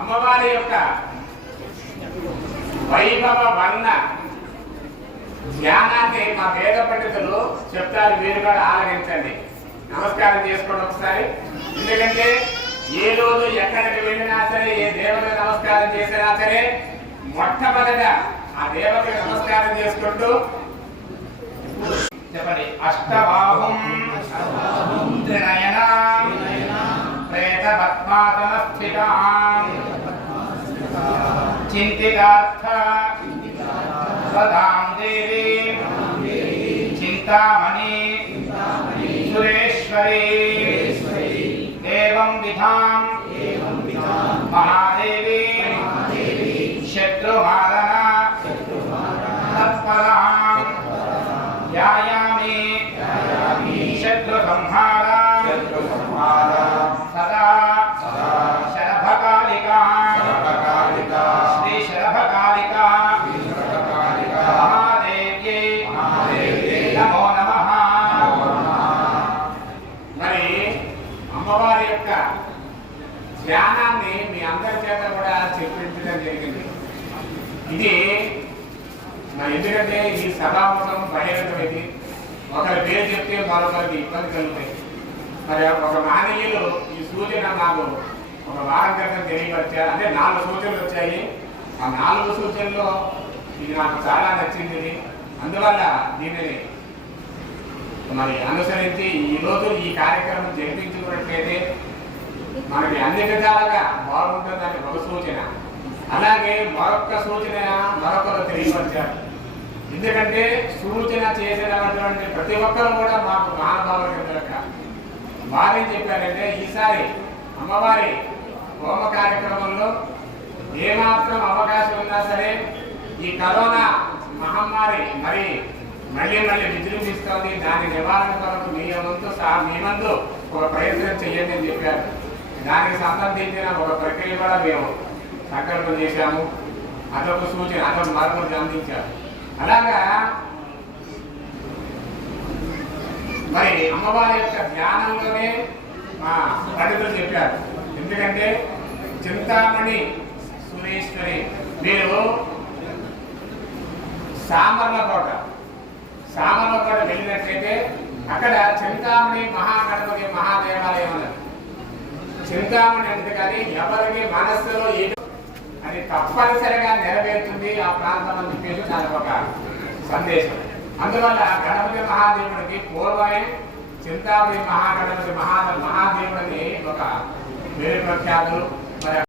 అమ్మవారి యొక్క వైభవ వర్ణ ధ్యానాన్ని మా వేద పండితులు చెప్తారు, మీరు కూడా ఆలగించండి. నమస్కారం చేసుకోండి ఒకసారి. ఎందుకంటే ఏ రోజు ఎక్కడికి వెళ్ళినా సరే, ఏ దేవతకు నమస్కారం చేసినా సరే, మొట్టమొదట ఆ దేవతకు నమస్కారం చేసుకుంటూ చెప్పండి. అష్టబాహుం త్రినయనాం ప్రేత పద్మాసన స్థితాం చింతితార్థ సదాం దేవి చింతామణి సురేశ్వరి ఏవం విధాం మహాదేవి శత్రుమారణ తత్పరాం ధ్యాయామి శత్రు సంహార సదా శరభకాళికా శ్రీ శరభకాళికా మహాదేవ్యై నమో నమః. మరి అమ్మవారి యొక్క ధ్యానాన్ని మీ అందరి చేత కూడా చెప్పించడం జరిగింది. ఇది ఎందుకంటే ఈ సభాముఖం బహిరంగమైంది. ఒకరి పేరు చెప్తే మరొకరికి ఇబ్బంది కలుగుతాయి. మరి ఒక మానవీయులు ఈ సూచన నాకు ఒక వారం క్రితం తెలియపరిచారు. అంటే 4 సూచనలు వచ్చాయి. ఆ 4 సూచనల్లో ఇది నాకు చాలా నచ్చింది. అందువల్ల దీనిని మరి అనుసరించి ఈరోజు ఈ కార్యక్రమం జరిపించుకున్నట్లయితే మనకి అన్ని విధాలుగా బాగుంటుందని ఒక సూచన. అలాగే మరొక సూచన మరొకరు తెలియపరిచారు. ఎందుకంటే సూచన చేసినటువంటి ప్రతి ఒక్కరు కూడా మాకు మహానుభావులు కనుక వారేం చెప్పారంటే, ఈసారి అమ్మవారి హోమ కార్యక్రమంలో ఏమాత్రం అవకాశం ఉన్నా సరే ఈ కరోనా మహమ్మారి మరి మళ్ళీ విజృంభిస్తోంది. దాని నివారణ కొరకు మీ వంతు ఒక ప్రయత్నం చేయండి అని చెప్పారు. దానికి సంబంధించిన ఒక ప్రక్రియ కూడా మేము సంకల్పం చేశాము. అదొక సూచన, అదొక మరొకరు అందించారు. అలాగా మరి అమ్మవారి యొక్క ధ్యానంలోనే మా పండితులు చెప్పారు. ఎందుకంటే చింతామణి సురేశ్వరి, మీరు సామర్లకోట వెళ్ళినట్లయితే అక్కడ చింతామణి మహాగణపతి మహాదేవాలయం అన్నారు. చింతామణి అంటే కానీ ఎవరికి మనస్సులో ఏదో అది తప్పనిసరిగా నెరవేరుతుంది ఆ ప్రాంతం అని చెప్పేసి దాని ఒక సందేశం. అందువల్ల గణపతి మహాదేవుడికి పూర్వమే చింతామణి మహాగణపతి మహాదేవుడిని ఒక పేరు ప్రఖ్యాతులు. మరి